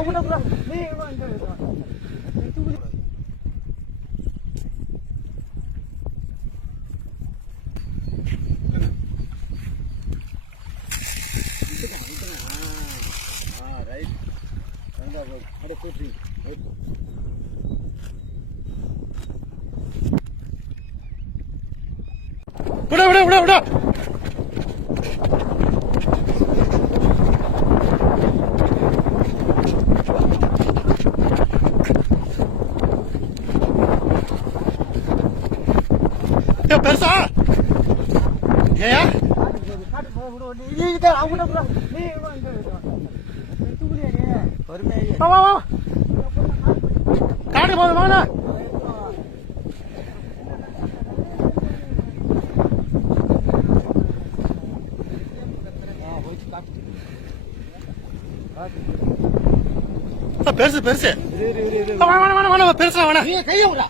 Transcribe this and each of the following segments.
விட பெருசா ஏயா காடு போது வாங்க பெருசு பெருசு பெருசா வேணா கைய விடா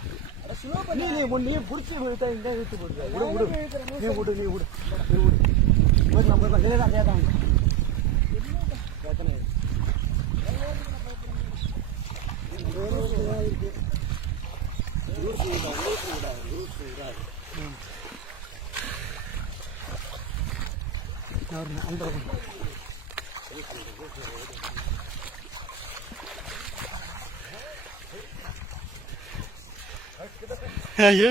நீ புடிச்சு இங்க விட்டு போடு நீ விடு நம்ம அதேதான் ஐயோ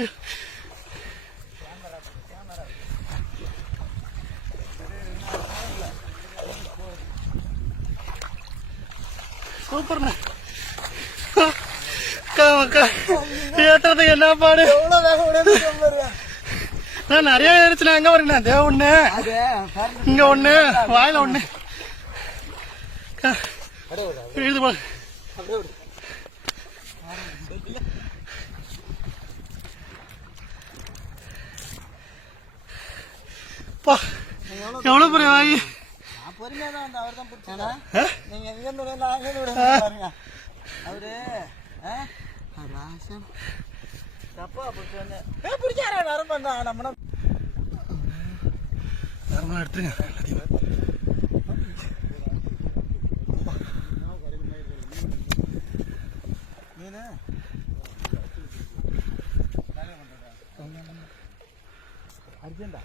சூப்பர்ண்ணா ஏற்றதுக்கு என்ன பாடு நான் நிறைய ஏறிச்சுனா எங்க வரீங்கண்ணா தே ஒண்ணு இங்க ஒண்ணு வாயில ஒண்ணு எழுது பாரு எவ்வளவு பெரிய வாங்கி அவரு எடுத்துங்க அர்ஜென்டா